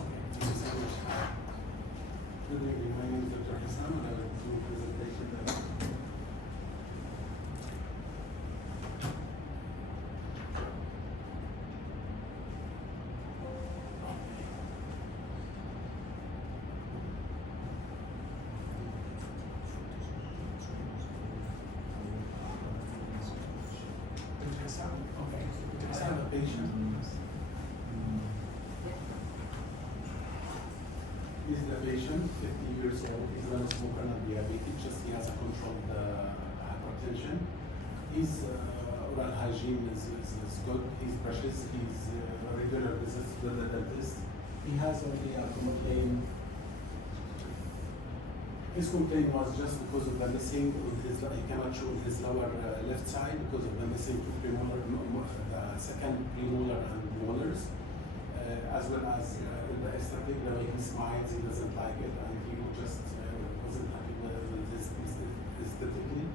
Thank you so much. Good evening. My name is Dr. Husam, and I will do a presentation now. Dr. Husam, okay. I have a patient. He's the patient, 50 years old. He's not a smoker, not diabetic, just he has a controlled hypertension. His oral hygiene is good. He brushes, he's regular visits to the dentist. He has only a complaint. His complaint was just because of the missing, he cannot show his lower left side because of the missing two premolar, the second premolar and molars. As well as the aesthetic, the way he smiles, he doesn't like it, and he just wasn't happy with this aesthetically.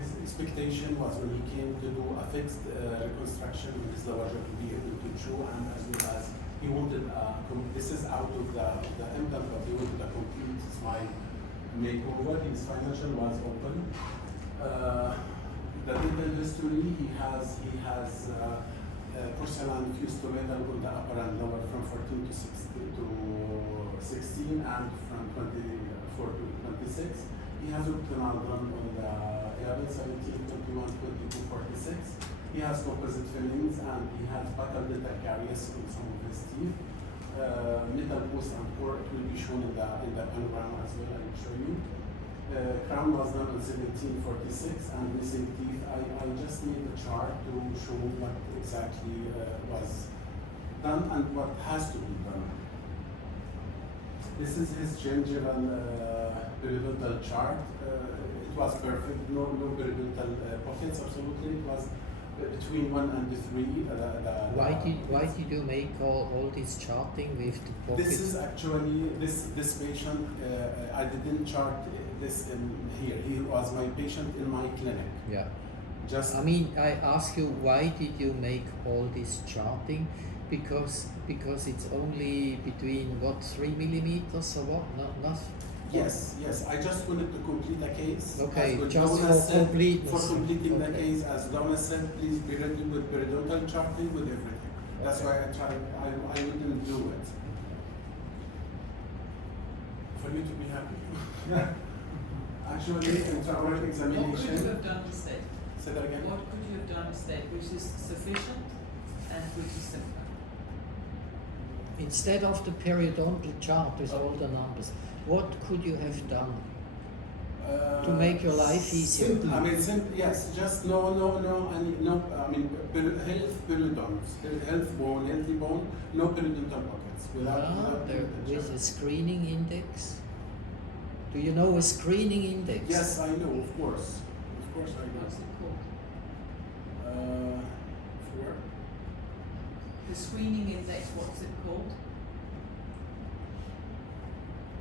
His expectation was when he came to do a fixed reconstruction with his lower jaw to be able to chew, and as well as he wanted this is out of the implant, but he wanted a complete smile makeover. His financial was open. The dental history, he has porcelain fused together on the upper and lower from 14 to 16 and from 24 to 26. He has root canal done on the 11, 17, 21, 22, 46. He has composite fillings and he has buccal dental caries on some of his teeth. Metal post and core, it will be shown in the panorama as well, I will show you. Crown was done in 1746 and missing teeth. I just made a chart to show what exactly was done and what has to be done. This is his gingival periodontal chart. It was perfect, no periodontal pockets, absolutely. It was between 1 and 3. Why did you make all this charting with the pockets? This is actually, this patient, I didn't chart this in here. He was my patient in my clinic. Yeah. Just I mean, I ask you, why did you make all this charting? Because it's only between what, 3 millimeters or what? Not. Yes. I just wanted to complete a case. Okay, As just Donna for said, completeness. For completing the Okay. case, as Donna said, please be ready with periodontal charting with everything. That's why I tried. I wouldn't do it. For you to be happy. Actually, intraoral examination. What could you have done instead? Say that again. What could you have done instead, which is sufficient and which is simpler? Instead of the periodontal chart with all the numbers, what could you have done to make your life easier? Simple. I mean, yes, just no. I mean, health periodonts, health bone, healthy bone, no periodontal pockets. Without With a screening index. Do you know a screening index? Yes, I know, of course. Of course I know. What's it called? For The screening index, what's it called?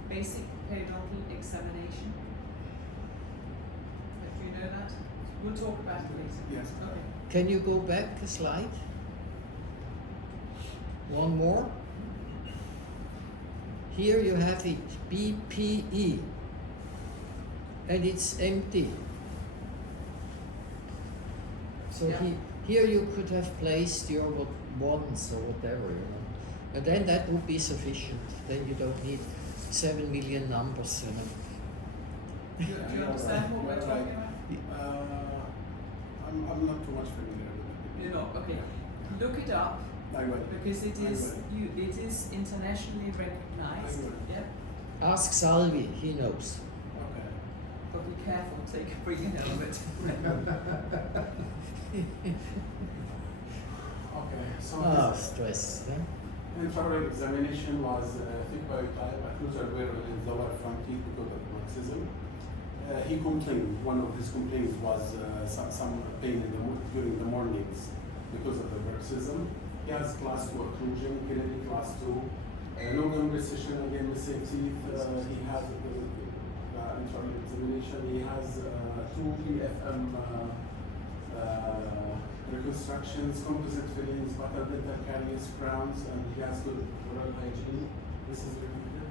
Basic periodontal examination. Do you know that? We'll talk about it later. Yes. Okay. Can you go back a slide? One more. Here you have it, BPE, and it's empty. So Yeah. here you could have placed your ones or whatever, you know. And then that would be sufficient. Then you don't need 7 million numbers, you know. Do you understand what we're talking about? I'm not too much familiar with it. You're not? Okay. Look it up I will. because it is internationally I recognized. will. Yeah. Ask Salvi, he knows. Okay. But be careful, take a bring an element. Okay. So Stress. Huh? intraoral examination was thick biotype, occlusal wear on his lower front teeth because of bruxism. He complained, one of his complaints was some pain during the mornings because of the bruxism. He has class 2 occlusion, Kennedy class 2, no gum recession, again missing teeth. He has intraoral examination. He has 2 PFM reconstructions, composite fillings, buccal dental caries, crowns, and he has good oral hygiene. This is repeated.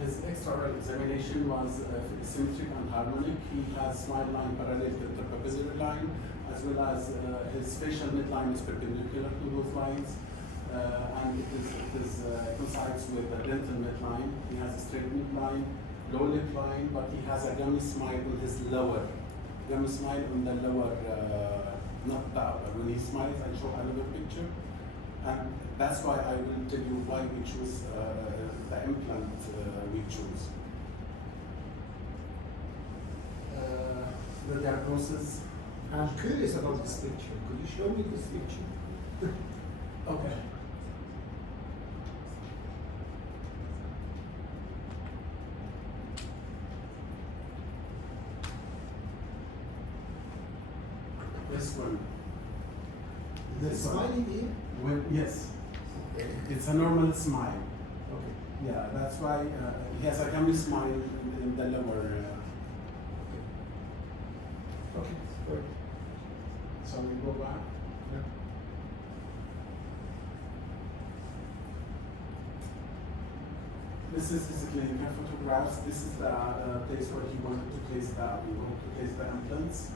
His extra-oral examination was symmetric and harmonic. He has smile line parallel to the papillary line, as well as his facial midline is perpendicular to those lines. And it coincides with the dental midline. He has a straight midline, low lip line, but he has a gummy smile on his lower. Gummy smile on the lower, not the upper. When he smiles, I show another picture. And that's why I will tell you why we choose the implant we choose. The diagnosis. I'm curious about this picture. Could you show me this picture? Okay. This one. The smiling ear? Yes. It's a normal smile. Okay. Yeah, that's why he has a gummy smile in the lower. Okay. Good. So we go back. Yeah. This is his clinical photographs. This is the place where he wanted to place the implants.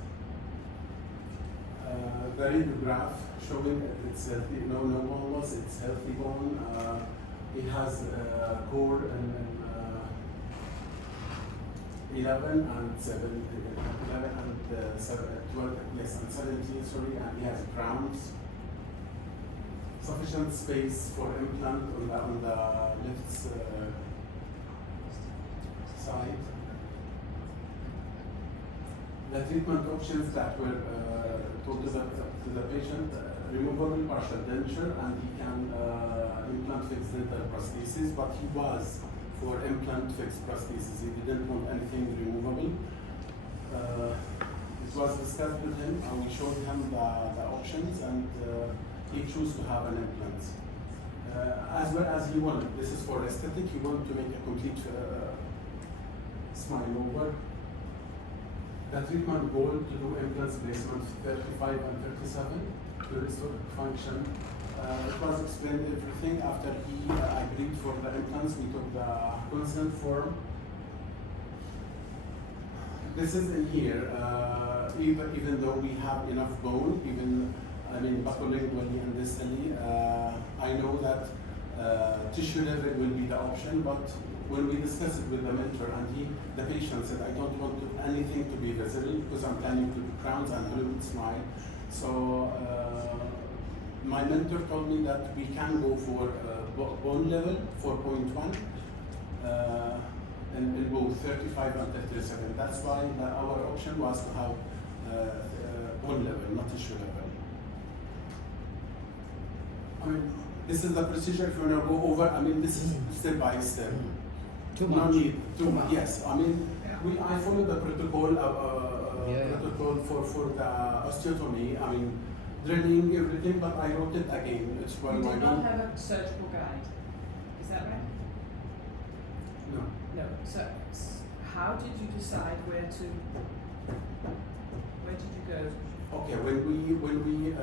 The radiograph showing it's healthy, no bone, it's healthy bone. It has core and 11 and 7, 11 and 12, yes, and 17, sorry, and he has crowns. Sufficient space for implant on the left side. The treatment options that were told to the patient, removable partial denture, and he can implant fixed dental prosthesis, but he was for implant fixed prosthesis. He didn't want anything removable. It was discussed with him, and we showed him the options, and he chose to have an implant. As well as he wanted, this is for aesthetic, he wanted to make a complete smile over. The treatment goal to do implants placement 35 and 37 to restore function. It was explained everything after he agreed for the implants. We took the consent form. This is in here. Even though we have enough bone, buccolingually and distally, I know that tissue level will be the option, but when we discussed it with the mentor and the patient said, I don't want anything to be visible because I'm planning to do crowns and Hollywood smile. So my mentor told me that we can go for bone level 4.1 in both 35 and 37. That's why our option was to have bone level, not tissue level. This is the procedure. If you want to go over, this is step by step. Too No much. need. Too much. Yes, I follow the protocol. Protocol for the osteotomy. Drilling everything, but I wrote it again. It's You did not have a surgical guide, is that right? No. No. So how did you decide where did you go? Okay, when we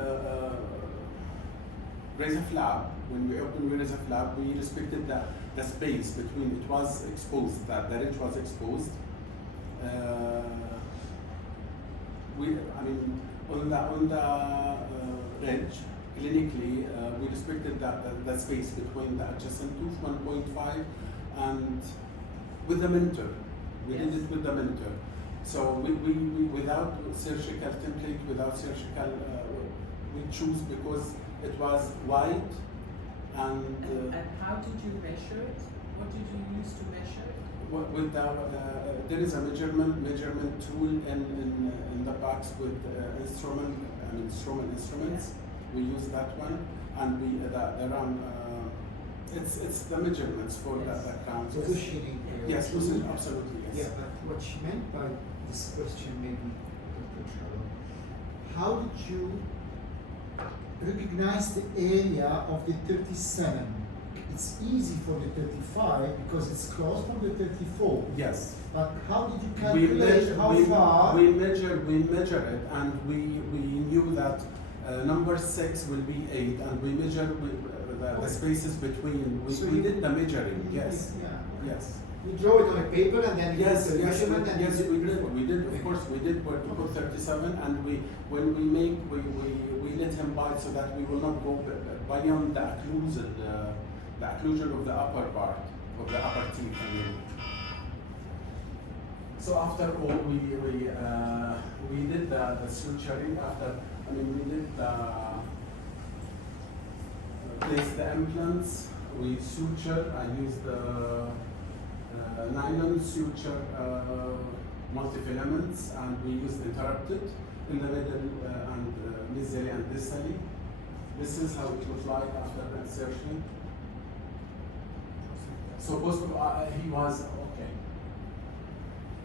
raise a flap, when we raise a flap, we respected the space between it was exposed, that the ridge was exposed. On the ridge, clinically, we respected the space between the adjacent tooth, 1.5, and with the mentor. We did it with the mentor. So we without surgical template, without surgical, we choose because it was wide And how did you measure it? What did you use to measure it? With there is a measurement tool in the box with Straumann instruments. Yeah. We use that one, and it's the measurements for Yes. the crown. Positioning. Yes, position, absolutely, yes. Yeah, but what she meant by this question maybe, Dr. Shalom, how did you recognize the area of the 37? It's easy for the 35 because it's close from the 34. Yes. But how did you We calculate how far? we measure it, and we knew that Number 6 will be 8, and we measure the spaces between. So We you- did the measuring, yes. Yeah. Yes. You draw it on a paper and then you Yes, do the yes, measurement and yes, you we did. We did, of course, we did. But we put 37, and when we make, we let him bite so that we will not go beyond the occlusion of the upper part of the upper teeth. I mean. So after all, we did the suturing. We did the place the implants. We suture. I used the nylon suture multifilaments, and we used interrupted in the middle and mesially and distally. This is how it looked like after the insertion. So he was okay.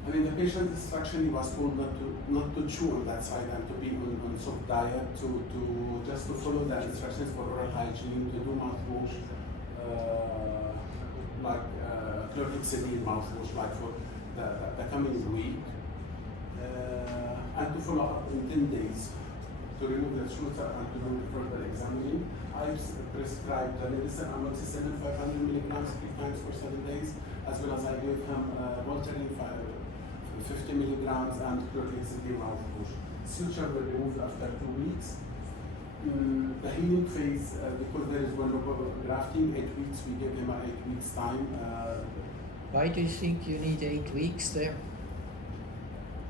I mean, the patient instruction, he was told not to chew on that side and to be on soft diet, to just to follow the instructions for oral hygiene, to do mouthwash, like chlorhexidine mouthwash, like for the coming week, and to follow up in 10 days to remove the shooter and to do further examining. I prescribed the medicine amoxicillin 500 milligrams 3 times for 7 days, as well as I gave him Voltaren 50 milligrams and chlorhexidine mouthwash. Suture were removed after 2 weeks. The healing phase, because there is one grafting, 8 weeks, we gave him 8 weeks time. Why do you think you need 8 weeks there?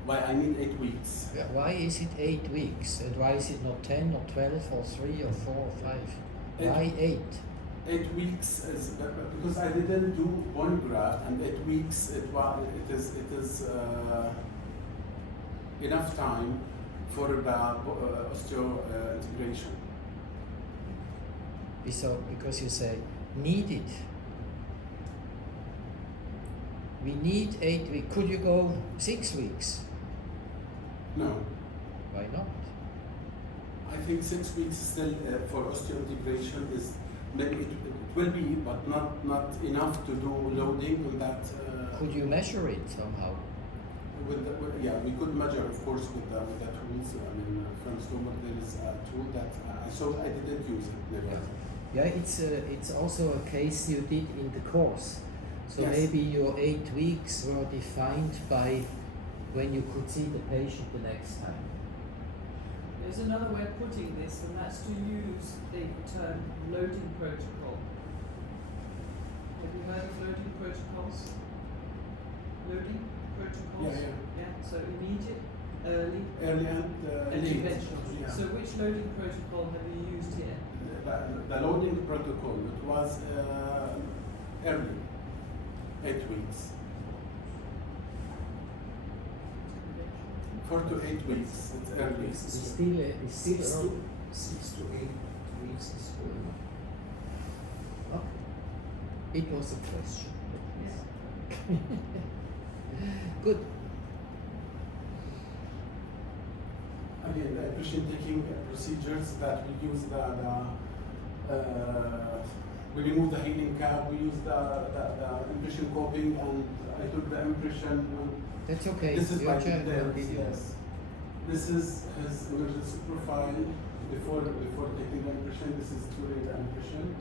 Why I need 8 weeks? Yeah, why is it 8 weeks? And why is it not 10 or 12 or 3 or 4 or 5? Why 8? 8 weeks is because I didn't do one graft, and 8 weeks it is enough time for the osteo integration. So, because you say needed. We need 8 weeks. Could you go 6 weeks? No, Why not? I think 6 weeks still for osseointegration is maybe it will be, but not enough to do loading on that. Could you measure it somehow? Yeah, we could measure, of course, with the tools. I mean, from stomach there is a tool that I didn't use it. Never. Yeah, it's also a case you did in the course. So Yes. maybe your 8 weeks were defined by when you could see the patient the next time. There's another way of putting this, and that's to use the term loading protocol. Have you heard of loading protocols? Loading protocols? Yeah. So immediate, early, Early and late. conventional. Yeah. So which loading protocol have you used here? The loading protocol, it was early, 8 weeks. 4 to 8 weeks, it's early. It's still early. 6 to 8 weeks is early. Okay. It was a question. Yes. Good. Again, the impression taking procedures that we use we remove the healing cap, we use the impression coping, and I took the impression. That's okay. This is Your by child will details, be- yes. This is his emergency profile before taking the impression. This is during the impression.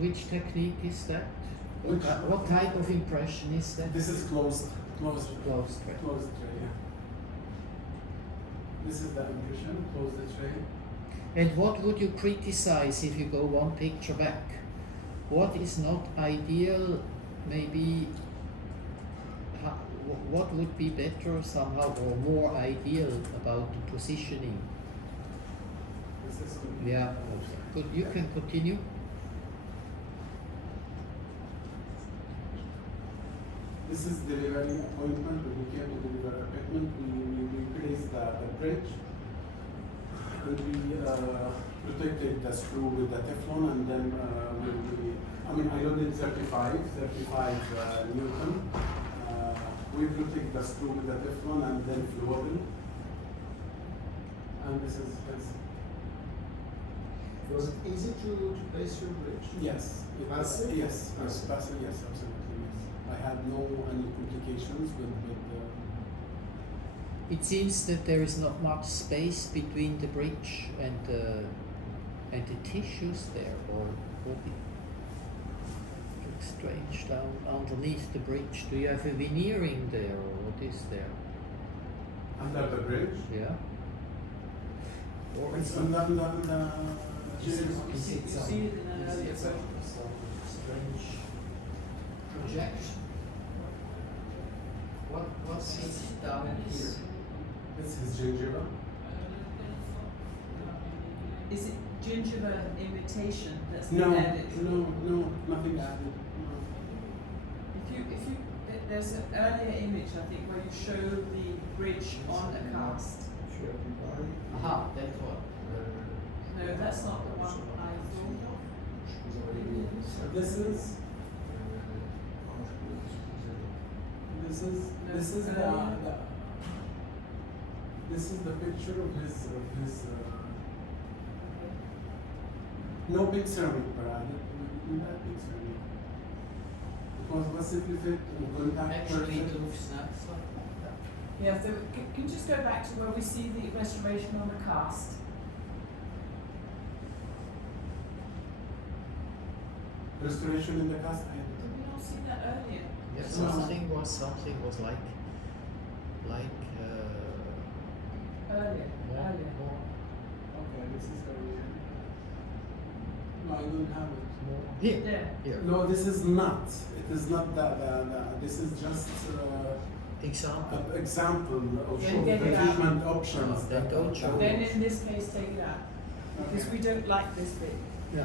Which technique is that? Which- What type of impression is that? This is closed Closed, right? closed tray. Yeah. This is the impression, close the tray. And what would you criticize if you go one picture back? What is not ideal? Maybe what would be better somehow or more ideal about the positioning? This is Yeah, good. You can continue. This is delivery appointment. When we came to delivery appointment, we placed the bridge, and we protected the screw with the Teflon, and then I loaded 35 Newton. We protect the screw with the Teflon and then fluorine. And this is Was it easy to place your bridge? yes. Passive? Yes, passive, yes, absolutely, yes. I had any complications with It seems that there is not much space between the bridge and the tissues there, or it looks strange down underneath the bridge. Do you have a veneering there, or what is there? Under the bridge? Yeah. Or It's is under the Is it- You see it in an earlier photo. some strange projection? What's this down here? This is gingiva. Is it gingiva imitation that's No, been added? no, nothing added. No. There's an earlier image, I think, where you show the bridge on a cast. Aha, that one. No, that's not the one I thought of. So this is the picture of his no big ceramic parade. Not big ceramic. Because what's it with it? Contact Actually, it person. looks nice like that. Yeah, so can you just go back to where we see the restoration on the cast? Restoration in the cast. Did we not see that earlier? Yeah, No. something was like Earlier. more Okay, this is very. No, I don't have it. here. Yeah. Here. No, this is not. It is not the this is just Example. an example of Then showing get the it out. treatment options. Oh, then don't show. Then in this case, take it out. Because we don't like this bit. Yeah.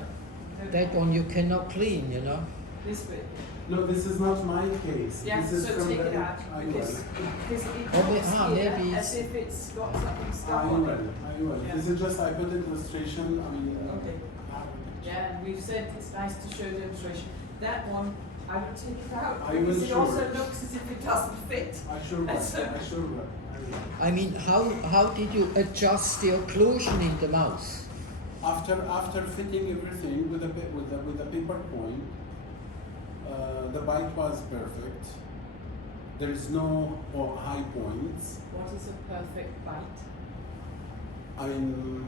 Don't That like one you cannot clean, you know. This bit. No, this is not my case. Yeah, this is so from take the, it out. I Because it Oh, looks ah, here maybe as it's- if it's got something stuck I on will. it. I will. Yeah. This is just I put in illustration. I mean. Okay. Yeah, and we've said it's nice to show demonstration. That one, I would take it out. I will Because it show also it. looks as if it doesn't fit. I sure will. That's okay. I sure will. I will. I mean, how did you adjust the occlusion in the mouth? After fitting everything with a paper point, the bite was perfect. There is no high points. What is a perfect bite? I mean,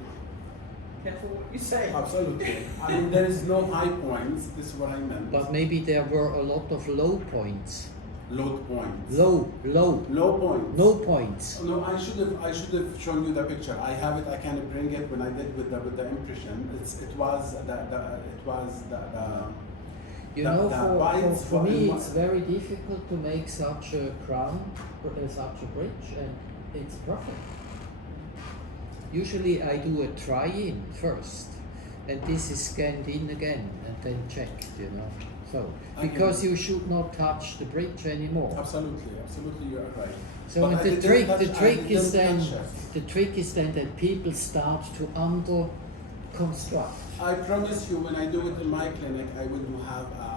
Careful what you say. absolutely. I mean, there is no high points. This is what I meant. But maybe there were a lot of low points. Low points. Low Low points. no points. No, I should have shown you the picture. I have it. I can bring it when I did with the impression. It was the You The- know, the for bites for were me, in it's very difficult to make such a crown, such a bridge, and it's perfect. Usually, I do a try-in first, and this is scanned in again and then checked. You know, so I because can- you should not touch the bridge anymore. Absolutely, you are right. So But and I the didn't trick, touch- the I trick didn't is then, touch it. the trick is then that people start to under construct. I promise you, when I do it in my clinic, I will have a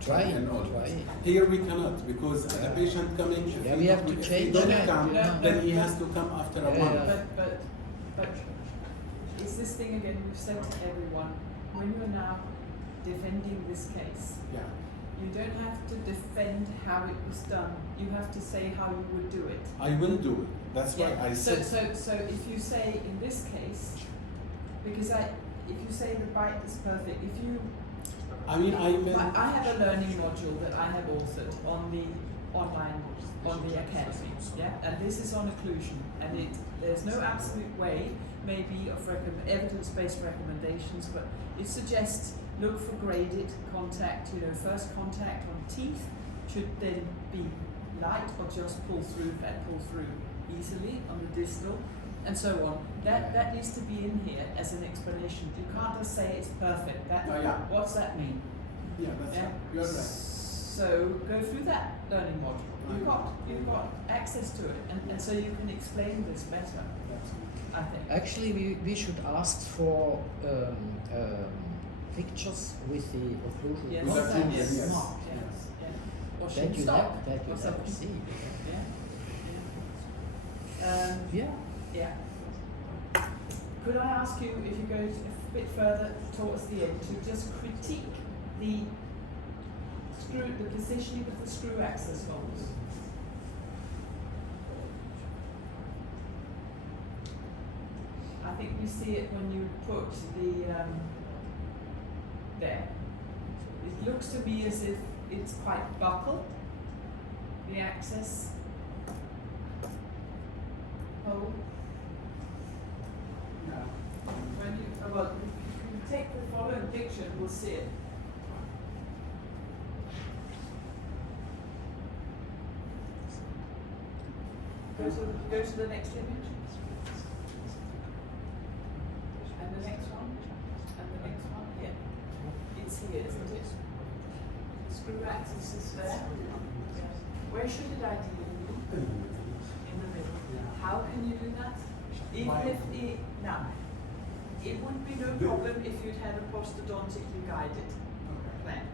Try it, and all. try it. Here we cannot because the patient coming. If Yeah, he we have don't- to if change he don't that, come, you know. then he has to come after a Yeah, month. yeah. But it's this thing again we've said to everyone, when you're now defending this case, Yeah. you don't have to defend how it was done. You have to say how you would do it. I will do it. That's why I So, said. so if you say in this case, because if you say the bite is perfect, if you, I mean, I meant. I have a learning module that I have authored on the online, on the academy, yeah, and this is on occlusion, and there's no absolute way, maybe of evidence-based recommendations, but it suggests look for graded contact. You know, first contact on teeth should then be light or just pull through, that pull through easily on the distal, and so on. That needs to be in here as an explanation. You can't just say it's perfect. That Oh, yeah. what's that mean? Yeah, that's right. You're right. So go through that learning module. You've got access to it, and so you can explain this better. I think. Actually, we should ask for pictures with the occlusion. Yes, With the contact. yes, yes. Mark. Yeah. Or That should you stop. never, that you or never something. see. Yeah. Yeah. Yeah. Could I ask you, if you go a bit further towards the end, to just critique the positioning of the screw access holes? think you see it when you put the there. It looks to me as if it's quite buckled, the access hole. Yeah. When you, well, if you take the following picture, we'll see it. Go to the next image. And the next one. And the next one. Yeah. It's here, isn't it? Screw axis is there. Where should it ideally be? In the middle. How can you do that? Even if it, now, it would be no problem if you'd had a prosthodontically guided plan.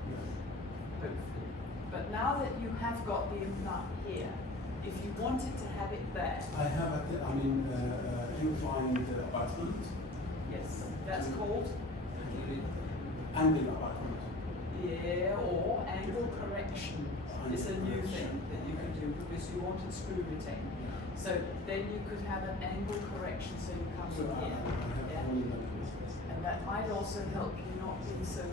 Hopefully. But now that you have got the implant here, if you wanted to have it there, I have inclined abutment, yes, that's called angle abutment. yeah, or angle correction is a new thing that you can do because you wanted screw retain. So then you could have an angle correction so you come So in I here. have Yeah. only that process. And that might also help you not be so,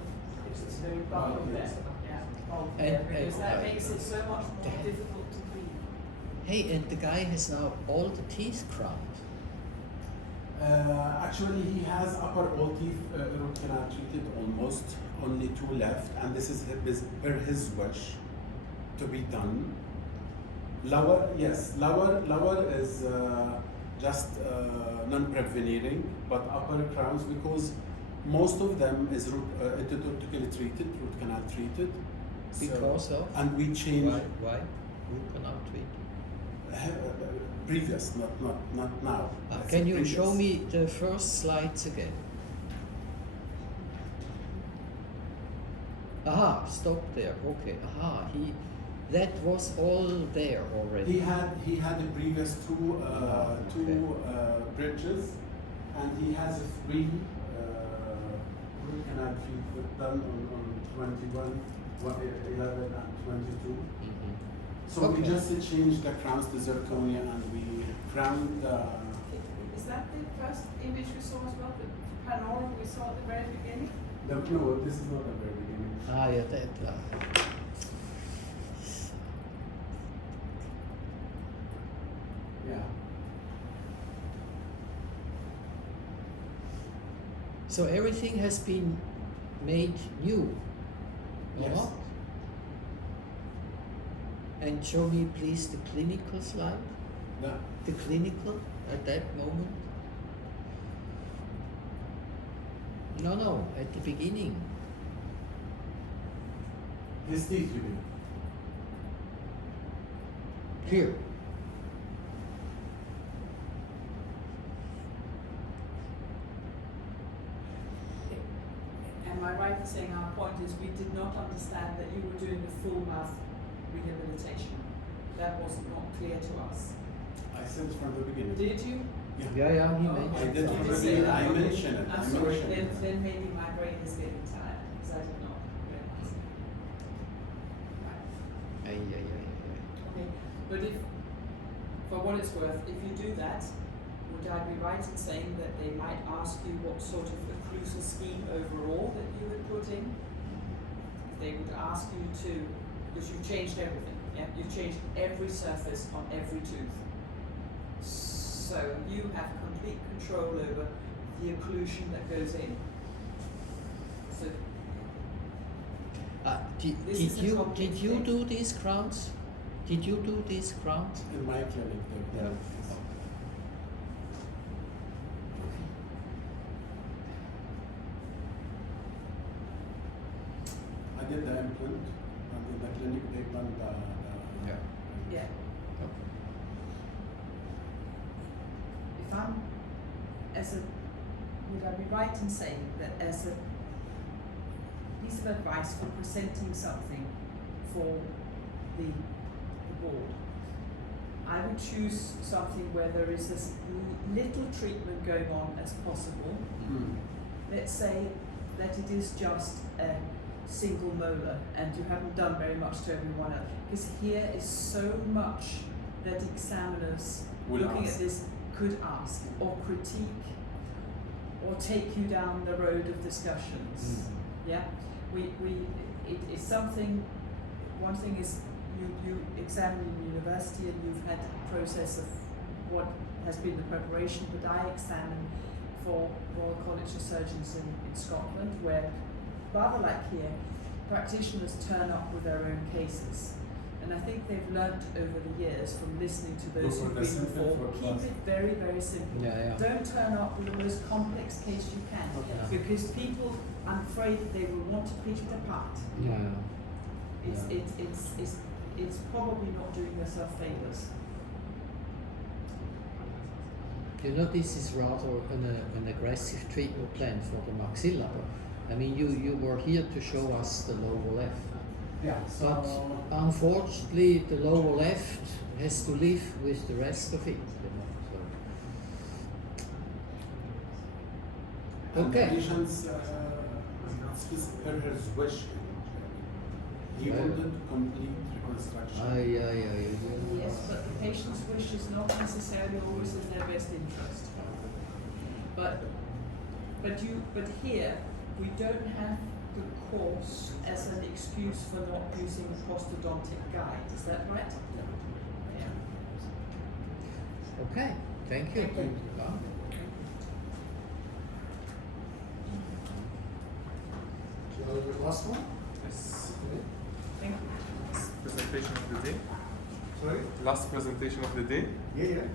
because it's very buckled there. Yeah, bulk there, because that makes it so much more difficult to clean. Hey, and the guy has now all the teeth crowned. Actually, he has upper all teeth root canal treated almost, only 2 left, and this is per his wish to be done. Lower, yes, lower is just non-preveneering, but upper crowns, because most of them is orthodontically treated, root canal treated. Because of? And we change Why? Root canal treatment. previous, not now. That's Can you previous. show me the first slides again? Aha, stop there. Okay. Aha, that was all there already. He had the previous two okay. bridges, and he has a 3 root canal treatment done on 21, 11, and 22. Mhm. So Okay. we just changed the crowns to zirconia, and we crowned the. Is that the first image we saw as well? The panorama we saw at the very beginning? No, this is not the very beginning. Ah, yeah, that. Yeah. So everything has been made new. or Yes. not? And show me please the clinical slide. Yeah. The clinical at that moment. No, at the beginning. His teeth, you mean? Here. Am I right in saying our point is we did not understand that you were doing the full mouth rehabilitation? That was not clear to us. I said from the beginning. Did you? Yeah, he Oh, mentioned. I did You from did the say beginning. that, I okay. mentioned it. I'm I sorry, mentioned it. then maybe my brain is getting tired because I did not realize. Right. Okay, but if, for what it's worth, if you do that, would I be right in saying that they might ask you what sort of occlusal scheme overall that you would put in? If they would ask you to, because you've changed everything, yeah? You've changed every surface on every tooth. So you have complete control over the occlusion that goes in. So This is a Did complete you thing. do these crowns? Did you do these crowns? In my clinic, Yeah. I did the implant, and in the clinic they done the Yeah. yeah. Okay. If I'm, would I be right in saying that as a piece of advice for presenting something for the board, I would choose something where there is as little treatment going on as possible. Let's say that it is just a single molar and you haven't done very much to everyone else. Because here is so much that examiners Will looking ask. at this could ask or critique or take you down the road of discussions. Yeah, it's something. One thing is you examine in university and you've had a process of what has been the preparation, but I examine for Royal College of Surgeons in Scotland, where, rather like here, practitioners turn up with their own cases. And I think they've learnt over the years from listening to those who've been before, keep it very, very simple. Yeah. Don't turn up with the most complex case you can, because people, I'm afraid, they will want to pick it apart. Yeah. It's probably not doing yourself favours. You know, this is rather an aggressive treatment plan for the maxilla. I mean, you were here to show us the lower left. Yeah, But so unfortunately, the lower left has to live with the rest of it. So. and the Okay. patient's it's per his wish. He Yeah. wanted complete reconstruction. Yes, but the patient's wish is not necessarily always in their best interest. But here we don't have the course as an excuse for not using a prosthodontic guide. Is that right? Yeah. Okay. Thank you. Thank you. Wow. The last one? Yes. Thank you. Presentation of the day. Sorry? Last presentation of the day. Yeah.